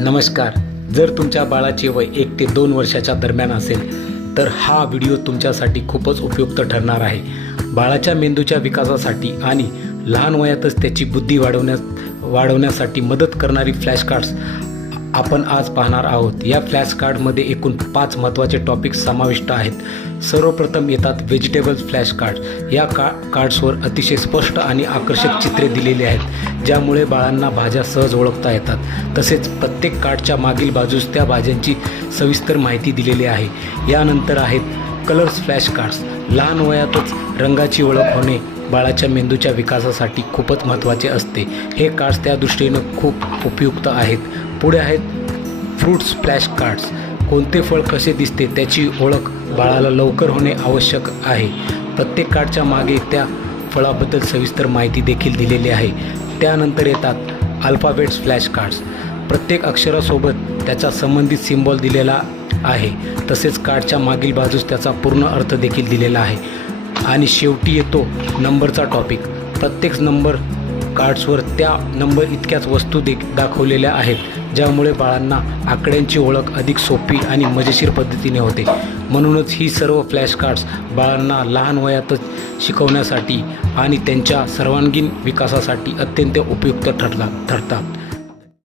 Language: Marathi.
नमस्कार. जर तुमच्या बाळाचे वय 1 ते 2 वर्षाच्या दरम्यान असेल तर हा व्हिडिओ तुमच्यासाठी खूपच उपयुक्त ठरणार आहे. बाळाच्या मेंदूच्या विकासासाठी आणि लहान वयातच त्याची बुद्धी वाढवण्यासाठी मदत करणारी फ्लॅश कार्ड्स आपण आज पाहणार आहोत. या फ्लॅश कार्डमध्ये एकूण 5 महत्त्वाचे टॉपिक्स समाविष्ट आहेत. सर्वप्रथम येतात व्हेजिटेबल्स फ्लॅश कार्ड्स. या कार्ड्सवर अतिशय स्पष्ट आणि आकर्षक चित्रे दिलेली आहेत, ज्यामुळे बाळांना भाज्या सहज ओळखता येतात. तसेच प्रत्येक कार्डच्या मागील बाजूस त्या भाज्यांची सविस्तर माहिती दिलेली आहे. यानंतर आहेत कलर्स फ्लॅश कार्ड्स. लहान वयातच रंगाची ओळख होणे बाळाच्या मेंदूच्या विकासासाठी खूपच महत्त्वाचे असते. हे कार्ड्स त्या दृष्टीनं खूप उपयुक्त आहेत. पुढे आहेत फ्रूट्स फ्लॅश कार्ड्स. कोणते फळ कसे दिसते त्याची ओळख बाळाला लवकर होणे आवश्यक आहे. प्रत्येक कार्डच्या मागे त्या फळाबद्दल सविस्तर माहिती देखील दिलेली आहे. त्यानंतर येतात अल्फाबेट्स फ्लॅश कार्ड्स. प्रत्येक अक्षरासोबत त्याचा संबंधित सिम्बॉल दिलेला आहे. तसेच कार्डच्या मागील बाजूस त्याचा पूर्ण अर्थ देखील दिलेला आहे. आणि शेवटी येतो नंबरचा टॉपिक. प्रत्येक नंबर कार्ड्सवर त्या नंबर इतक्याच वस्तू दाखवलेल्या आहेत, ज्यामुळे बाळांना आकड्यांची ओळख अधिक सोपी आणि मजेशीर पद्धतीने होते. म्हणूनच ही सर्व फ्लॅश कार्ड्स बाळांना लहान वयातच शिकवण्यासाठी आणि त्यांच्या सर्वांगीण विकासासाठी अत्यंत उपयुक्त ठरतात.